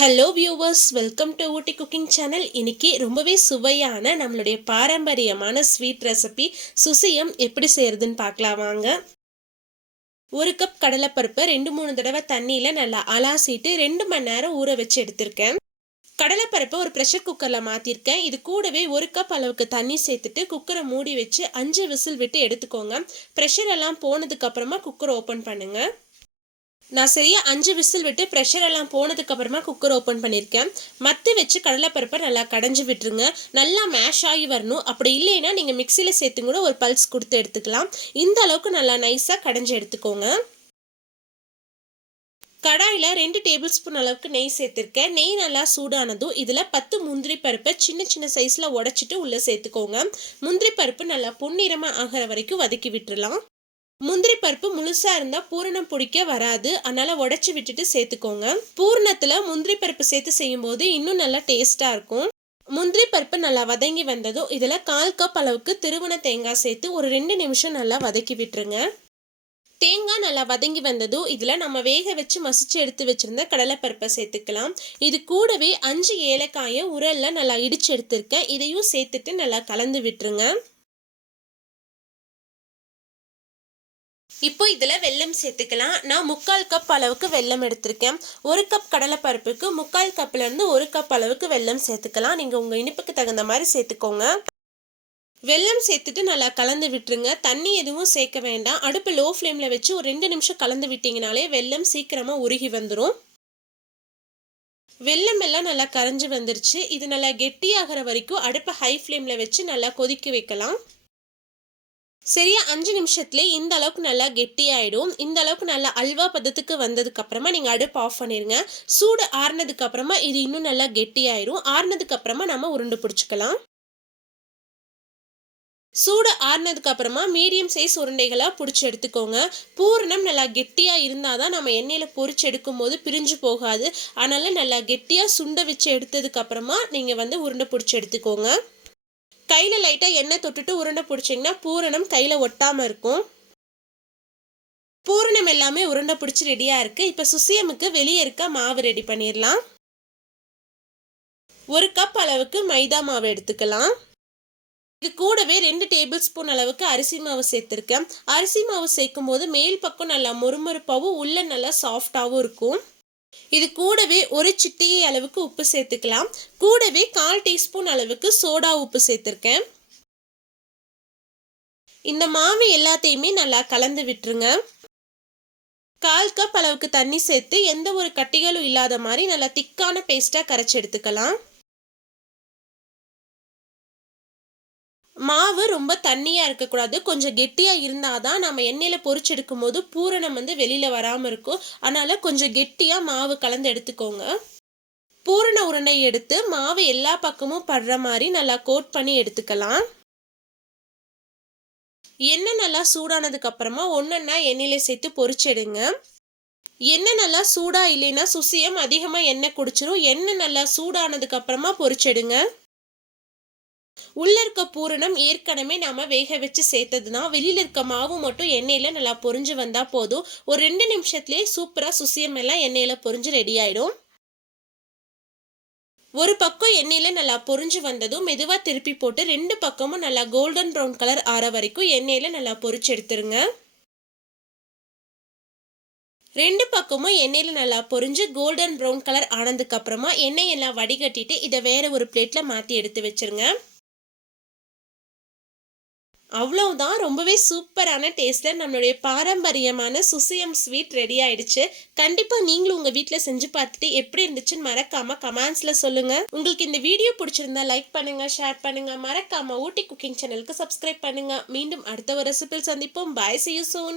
Hello viewers, welcome to Ooty cooking channel. இன்னைக்கு ரொம்பவே சுவையான நம்மளுடைய பாரம்பரியமான ஸ்வீட் ரெசிபி சுசியம் எப்படி செய்யறதுன்னு பார்க்கலாம் வாங்க. ஒரு கப் கடலைப்பருப்பை 2-3 தடவை தண்ணியில் நல்லா அலாசிட்டு 2 மணி நேரம் ஊற வச்சு எடுத்திருக்கேன். கடலைப்பருப்பை ஒரு ப்ரெஷர் குக்கரில் மாற்றிருக்கேன். இது கூடவே 1 கப் அளவுக்கு தண்ணி சேர்த்துட்டு குக்கரை மூடி வச்சு 5 விசில் விட்டு எடுத்துக்கோங்க. ப்ரெஷர் எல்லாம் போனதுக்கு அப்புறமா குக்கரை ஓப்பன் பண்ணுங்க. நான் சரியா 5 விசில் விட்டு ப்ரெஷர் எல்லாம் போனதுக்கு அப்புறமா குக்கர் ஓப்பன் பண்ணியிருக்கேன். மத்து வச்சு கடலைப்பருப்பை நல்லா கடைஞ்சி விட்டுருங்க. நல்லா மேஷ் ஆகி வரணும். அப்படி இல்லைன்னா நீங்கள் மிக்சியில் சேர்த்து கூட ஒரு பல்ஸ் கொடுத்து எடுத்துக்கலாம். இந்த அளவுக்கு நல்லா நைஸாக கடைஞ்சி எடுத்துக்கோங்க. கடாயில் 2 டேபிள் ஸ்பூன் அளவுக்கு நெய் சேர்த்துருக்கேன். நெய் நல்லா சூடானதும் இதில் 10 முந்திரி பருப்பை சின்ன சின்ன சைஸில் உடச்சிட்டு உள்ளே சேர்த்துக்கோங்க. முந்திரி பருப்பு நல்லா பொன்னிறமாக ஆகிற வரைக்கும் வதக்கி விட்டுடலாம். முந்திரி பருப்பு முழுசா இருந்தா பூரணம் பிடிக்க வராது, அதனால உடைச்சு விட்டுட்டு சேர்த்துக்கோங்க. பூரணத்துல முந்திரி பருப்பு சேர்த்து செய்யும் போது இன்னும் நல்லா டேஸ்டா இருக்கும். முந்திரி பருப்பு நல்லா வதங்கி வந்ததும் இதுல 1/4 கப் அளவுக்கு திருவன தேங்காய் சேர்த்து ஒரு 2 நிமிஷம் நல்லா வதக்கி விட்டுருங்க. தேங்காய் நல்லா வதங்கி வந்ததும் இதுல நம்ம வேக வச்சு மசிச்சு எடுத்து வச்சிருந்த கடலைப்பருப்பை சேர்த்துக்கலாம். இது கூடவே 5 ஏலக்காயை உரல்ல நல்லா இடிச்சு எடுத்திருக்கேன். இதையும் சேர்த்துட்டு நல்லா கலந்து விட்டுருங்க. இப்போ இதில் வெல்லம் சேர்த்துக்கலாம். நான் 3/4 கப் அளவுக்கு வெல்லம் எடுத்திருக்கேன். 1 கப் கடலைப்பருப்புக்கு 3/4 கப்லேருந்து 1 கப் அளவுக்கு வெல்லம் சேர்த்துக்கலாம். நீங்கள் உங்கள் இனிப்புக்கு தகுந்த மாதிரி சேர்த்துக்கோங்க. வெல்லம் சேர்த்துட்டு நல்லா கலந்து விட்டுருங்க. தண்ணி எதுவும் சேர்க்க வேண்டாம். அடுப்பு லோ ஃப்ளேமில் வச்சு ஒரு 2 நிமிஷம் கலந்து விட்டிங்கனாலே வெல்லம் சீக்கிரமாக உருகி வந்துடும். வெல்லம் எல்லாம் நல்லா கரைஞ்சி வந்துருச்சு. இது நல்லா கெட்டியாகிற வரைக்கும் அடுப்பை ஹை ஃப்ளேமில் வச்சு நல்லா கொதிக்க வைக்கலாம். சரியா 5 நிமிஷத்துல இந்த அளவுக்கு நல்லா கெட்டியாயிடும். இந்த அளவுக்கு நல்லா அல்வா பதத்துக்கு வந்ததுக்கு அப்புறமா நீங்க அடுப்பு ஆஃப் பண்ணிருங்க. சூடு ஆறுனதுக்கு அப்புறமா இது இன்னும் நல்லா கெட்டியாயிடும். ஆறுனதுக்கு அப்புறமா நம்ம உருண்டை பிடிச்சிக்கலாம். சூடு ஆறுனதுக்கு அப்புறமா மீடியம் சைஸ் உருண்டைகளா பிடிச்சி எடுத்துக்கோங்க. பூரணம் நல்லா கெட்டியா இருந்தாதான் நம்ம எண்ணெயில பொரிச்சு எடுக்கும் போது பிரிஞ்சு போகாது. அதனால நல்லா கெட்டியா சுண்ட வச்சு எடுத்ததுக்கு அப்புறமா நீங்க உருண்டை பிடிச்சி எடுத்துக்கோங்க. கையில் லைட்டாக எண்ணெய் தொட்டுட்டு உருண்டை பிடிச்சிங்கன்னா பூரணம் கையில் ஒட்டாமல் இருக்கும். பூரணம் எல்லாமே உருண்டை பிடிச்சி ரெடியாக இருக்குது. இப்போ சுசியமுக்கு வெளியே இருக்க மாவு ரெடி பண்ணிடலாம். 1 கப் அளவுக்கு மைதா மாவு எடுத்துக்கலாம். இது கூடவே 2 டேபிள் ஸ்பூன் அளவுக்கு அரிசி மாவு சேர்த்துருக்கேன். அரிசி மாவு சேர்க்கும் போது மேல் பக்கம் நல்லா மொறுமொறுப்பாகவும் உள்ள நல்லா சாஃப்டாகவும் இருக்கும். இது கூடவே ஒரு சிட்டிகை அளவுக்கு உப்பு சேர்த்துக்கலாம். கூடவே 1/4 டீஸ்பூன் அளவுக்கு சோடா உப்பு சேர்த்துருக்கேன். இந்த மாவு எல்லாத்தையுமே நல்லா கலந்து விட்டுருங்க. 1/4 கப் அளவுக்கு தண்ணி சேர்த்து எந்த ஒரு கட்டிகளும் இல்லாத மாதிரி நல்லா திக்கான பேஸ்டா கரைச்சி எடுத்துக்கலாம். மாவு ரொம்ப தண்ணியா இருக்கக்கூடாது, கொஞ்சம் கெட்டியா இருந்தாதான் நம்ம எண்ணெயில பொரிச்சு எடுக்கும் போது பூரணம் வெளியில வராம இருக்கும். அதனால கொஞ்சம் கெட்டியா மாவு கலந்து எடுத்துக்கோங்க. பூரண உருண்டை எடுத்து மாவு எல்லா பக்கமும் படுற மாதிரி நல்லா கோட் பண்ணி எடுத்துக்கலாம். எண்ணெய் நல்லா சூடானதுக்கு அப்புறமா ஒன்னொன்னா எண்ணெயில சேர்த்து பொரிச்செடுங்க. எண்ணெய் நல்லா சூடா இல்லைன்னா சுசியம் அதிகமா எண்ணெய் குடிச்சிரும். எண்ணெய் நல்லா சூடானதுக்கு அப்புறமா பொரிச்செடுங்க. உள்ள இருக்க பூரணம் ஏற்கனவே நாம வேக வச்சு சேர்த்ததுதான். வெளியில இருக்க மாவு மட்டும் எண்ணெயில நல்லா பொரிஞ்சு வந்தா போதும். ஒரு 2 நிமிஷத்துலயே சூப்பரா சுசியம் எல்லாம் எண்ணெயில பொரிஞ்சு ரெடி ஆயிடும். ஒரு பக்கம் எண்ணெயில நல்லா பொரிஞ்சு வந்ததும் மெதுவா திருப்பி போட்டு 2 பக்கமும் நல்லா கோல்டன் ப்ரௌன் கலர் ஆற வரைக்கும் எண்ணெயில நல்லா பொரிச்சு எடுத்துருங்க. 2 பக்கமும் எண்ணெயில நல்லா பொரிஞ்சு கோல்டன் ப்ரௌன் கலர் ஆனதுக்கு அப்புறமா எண்ணெய் எல்லாம் வடிகட்டிட்டு இதை வேற ஒரு பிளேட்ல மாத்தி எடுத்து வச்சிருங்க. அவ்வளவுதான், ரொம்பவே சூப்பரான டேஸ்ட்ல நம்மளுடைய பாரம்பரியமான சுசியம் ஸ்வீட் ரெடி ஆயிடுச்சு. கண்டிப்பா நீங்களும் உங்க வீட்ல செஞ்சு பார்த்துட்டு எப்படி இருந்துச்சுன்னு மறக்காம கமெண்ட்ஸ்ல சொல்லுங்க. உங்களுக்கு இந்த வீடியோ பிடிச்சிருந்தா லைக் பண்ணுங்க, ஷேர் பண்ணுங்க, மறக்காம ஊட்டி குக்கிங் சேனலுக்கு சப்ஸ்கிரைப் பண்ணுங்க. மீண்டும் அடுத்த ஒரு ரெசிபியில் சந்திப்போம். Bye, see you soon.